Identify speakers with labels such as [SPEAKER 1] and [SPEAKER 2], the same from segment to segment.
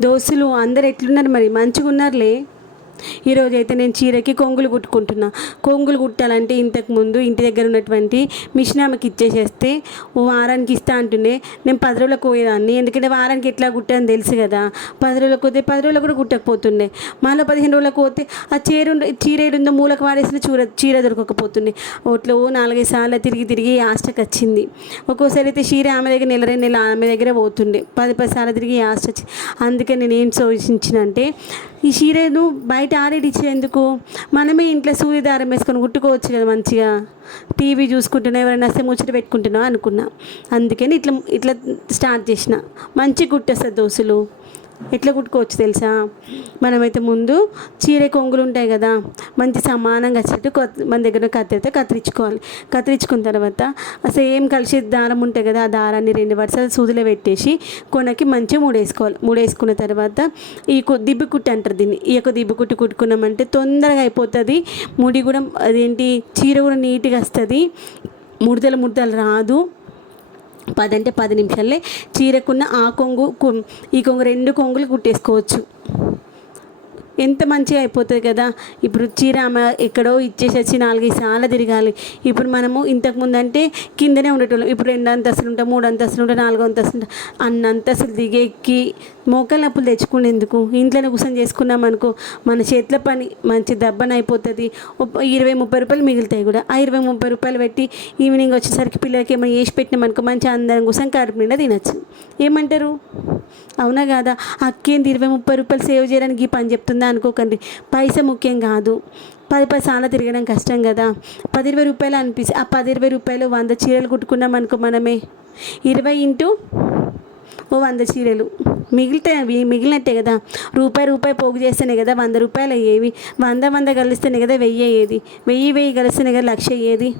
[SPEAKER 1] దోస్తులు అందరు ఎట్లున్నారు మరి? మంచిగా ఉన్నారులే ఈరోజు అయితే నేను చీరకి కొంగులు కుట్టుకుంటున్నా. కొంగులు కుట్టాలంటే ఇంతకు ముందు ఇంటి దగ్గర ఉన్నటువంటి మిషన్ ఆమెకి ఇచ్చేసేస్తే ఓ వారానికి ఇస్తా అంటుండే. నేను పది రోజులకు పోయేదాన్ని. ఎందుకంటే వారానికి ఎట్లా కుట్టాను తెలుసు కదా. పది రోజులకు పోతే పది రోజులకు కూడా కుట్టకపోతుండే. మళ్ళీ పదిహేను రోజులకు పోతే ఆ చీర చీర ఏడుందో మూలకు వాడేసిన చీర చీర దొరకకపోతుండే. ఓట్లో నాలుగైదు సార్లు తిరిగి తిరిగి ఆస్టకి వచ్చింది. ఒక్కోసారి అయితే చీర ఆమె దగ్గర నెల రెండు నెలలు ఆమె దగ్గర పోతుండే. పది పది సార్లు తిరిగి ఆస్ట వచ్చింది అందుకే నేను ఏం సూచించినంటే ఈ చీరను బయట ఆరేడిచ్చేందుకు మనమే ఇంట్లో సూర్యదారం వేసుకొని కుట్టుకోవచ్చు కదా మంచిగా. టీవీ చూసుకుంటున్నా ఎవరైనా వస్తే ముచ్చట పెట్టుకుంటున్నా అనుకున్నా. అందుకని ఇట్లా ఇట్లా స్టార్ట్ చేసిన. మంచి కుట్టేస్తుంది దోశలు ఎట్లా కుట్టుకోవచ్చు తెలుసా? మనమైతే ముందు చీర కొంగులు ఉంటాయి కదా మంచి సమానంగా వచ్చేట్టు కొత్త మన దగ్గర కత్తిరితే కత్తిరించుకోవాలి. కత్తిరించుకున్న తర్వాత సేమ్ కలిసి దారం ఉంటుంది కదా ఆ దారాన్ని రెండు వరుసలు సూదిలో పెట్టేసి కొనకి మంచిగా మూడేసుకోవాలి. మూడేసుకున్న తర్వాత ఈ కు- దిబ్బి కుట్టి అంటారు దీన్ని. ఈ యొక్క దిబ్బి కుట్టి కుట్టుకున్నామంటే తొందరగా అయిపోతుంది. ముడి కూడా అదేంటి చీర కూడా నీట్గా వస్తుంది. ముడతలు ముడతలు రాదు. పది అంటే పది నిమిషాలే చీరకున్న ఆ కొంగు ఈ కొంగు రెండు కొంగులు కుట్టేసుకోవచ్చు. ఎంత మంచిగా అయిపోతుంది కదా? ఇప్పుడు చీర ఎక్కడో ఇచ్చేసి వచ్చి నాలుగైదు సార్లు తిరగాలి. ఇప్పుడు మనము ఇంతకుముందు అంటే కిందనే ఉండేటోళ్ళం. ఇప్పుడు రెండు అంతస్తులు ఉంటాయి మూడు అంతస్తులు ఉంటాయి నాలుగు అంతస్తులు ఉంటాయి. అన్న అంతస్తులు దిగెక్కి మోకాలు నొప్పులు తెచ్చుకునేందుకు ఇంట్లోనే కూర్చొని చేసుకున్నాం అనుకో మన చేతుల పని మంచి దెబ్బన అయిపోతుంది. ఇరవై ముప్పై రూపాయలు మిగులుతాయి కూడా. ఆ ఇరవై ముప్పై రూపాయలు పెట్టి ఈవినింగ్ వచ్చేసరికి పిల్లలకి ఏమైనా వేసి పెట్టినాం అనుకో మంచి అందరం కూర్చొని కడుపు నిండా తినచ్చు. ఏమంటారు? అవునా కాదా? అక్కేంది ఇరవై ముప్పై రూపాయలు సేవ్ చేయడానికి ఈ పని చెప్తుందా అనుకోకండి. పైస ముఖ్యం కాదు. పది పది సార్లు తిరగడం కష్టం కదా. పది ఇరవై రూపాయలు అనిపిస్తే ఆ పది ఇరవై రూపాయలు వంద చీరలు కుట్టుకున్నాం అనుకో మనమే. ఇరవై ఇంటూ ఓ వంద చీరలు. మిగిలితే అవి మిగిలినట్టే కదా. రూపాయి రూపాయి పోగు చేస్తేనే కదా వంద రూపాయలు అయ్యేవి. వంద వంద కలిస్తేనే కదా వెయ్యి అయ్యేది. వెయ్యి వెయ్యి కలిస్తేనే కదా లక్ష అయ్యేది.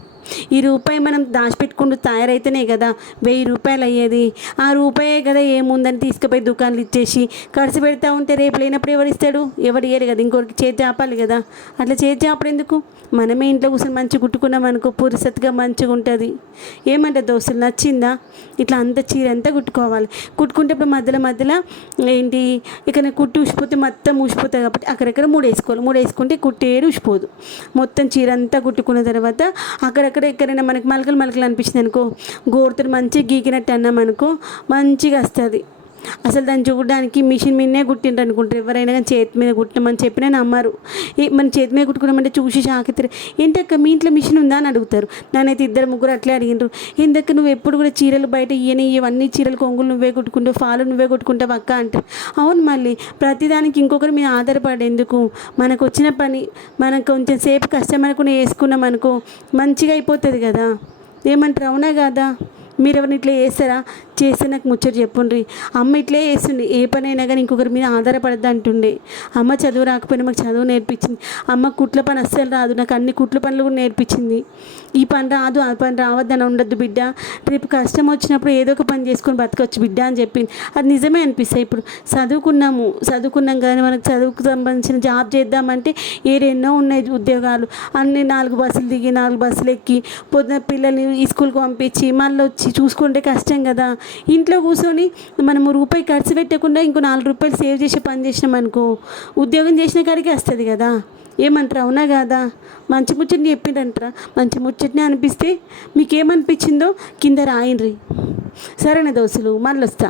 [SPEAKER 1] ఈ రూపాయి మనం దాచిపెట్టుకుంటూ తయారైతేనే కదా వెయ్యి రూపాయలు అయ్యేది ఆ రూపాయే కదా ఏముందని తీసుకుపోయి దుకాణాలు ఇచ్చేసి ఖర్చు పెడతా ఉంటే రేపు లేనప్పుడు ఎవరు ఇస్తాడు? ఎవరు ఇయ్యరు కదా ఇంకొకరికి చేతి ఆపాలి కదా. అట్లా చేతి ఆపడం ఎందుకు? మనమే ఇంట్లో కూర్చొని మంచిగా కుట్టుకున్నాం అనుకో పురుసత్తుగా మంచిగా ఉంటుంది. ఏమంటారు దోస్తులు నచ్చిందా? ఇట్లా అంత చీర అంతా కుట్టుకోవాలి? కుట్టుకుంటే ఇప్పుడు మధ్యలో మధ్యలో ఏంటి? ఇక్కడ కుట్టి ఊసిపోతే మొత్తం ఊసిపోతుంది కాబట్టి అక్కడక్కడ మూడు వేసుకోవాలి మూడు వేసుకుంటే కుట్టేడు ఊసిపోదు. మొత్తం చీర అంతా కుట్టుకున్న తర్వాత అక్కడక్కడ ఎక్కడైనా మనకి మలకలు మలకలు అనిపించింది అనుకో గోరుతో మంచిగా గీకినట్టు అన్నాం అనుకో మంచిగా వస్తుంది. అసలు దాన్ని చూడడానికి మిషన్ మీదనే కుట్టిండ్రు అనుకుంటారు. ఎవరైనా కానీ చేతి మీద కుట్టమని చెప్పినా నమ్మరు. ఏ మన చేతి మీద కుట్టుకున్నామంటే చూసి షాకితారు ఏంటక్క మీ ఇంట్లో మిషన్ ఉందా? అని అడుగుతారు. నన్నైతే ఇద్దరు ముగ్గురు అట్లే అడిగిండ్రు. ఇందక నువ్వు ఎప్పుడు కూడా చీరలు బయట ఇయని ఇవన్నీ చీరలు కొంగులు నువ్వే కుట్టుకుంటావు ఫాలు నువ్వే కుట్టుకుంటావు అక్క అంటారు. అవును మళ్ళీ ప్రతిదానికి ఇంకొకరు మీద ఆధారపడేందుకు మనకు వచ్చిన పని మనకు కొంచెం సేపు కష్టమనుకుని వేసుకున్నాం అనుకో మంచిగా అయిపోతుంది కదా. ఏమంటారు? అవునా కదా? మీరు ఎవరిని ఇట్లా చేస్తారా? చేస్తే నాకు ముచ్చట చెప్పుండ్రి. అమ్మ ఇట్లే చేస్తుండే. ఏ పని అయినా కానీ ఇంకొకరి మీద ఆధారపడద్దు అంటుండే. అమ్మ చదువు రాకపోయినా మాకు చదువు నేర్పించింది. అమ్మ కుట్ల పని అస్సలు రాదు. నాకు అన్ని కుట్ల పనులు కూడా నేర్పించింది. ఈ పని రాదు ఆ పని రావద్దని ఉండొద్దు బిడ్డ. రేపు కష్టం వచ్చినప్పుడు ఏదో ఒక పని చేసుకొని బతకొచ్చు బిడ్డ అని చెప్పింది. అది నిజమే అనిపిస్తాయి ఇప్పుడు. చదువుకున్నాము. చదువుకున్నాం కానీ మనకు చదువుకు సంబంధించిన జాబ్ చేద్దామంటే ఏరెన్నో ఉన్నాయి ఉద్యోగాలు. అన్ని నాలుగు బస్సులు దిగి నాలుగు బస్సులు ఎక్కి పొద్దున పిల్లల్ని స్కూల్కి పంపించి మళ్ళీ వచ్చి చూసుకుంటే కష్టం కదా. ఇంట్లో కూర్చొని మనము రూపాయి ఖర్చు పెట్టకుండా ఇంకో నాలుగు రూపాయలు సేవ్ చేసి పని చేసినాం అనుకో ఉద్యోగం చేసిన కాడికి వస్తుంది కదా. ఏమంటారు? అవునా కాదా? మంచి ముచ్చట్ని చెప్పిండ్రంటారా? మంచి ముచ్చట్ని అనిపిస్తే మీకేమనిపించిందో కింద రాయండి సరేనా దోస్తులు మళ్ళీ వస్తా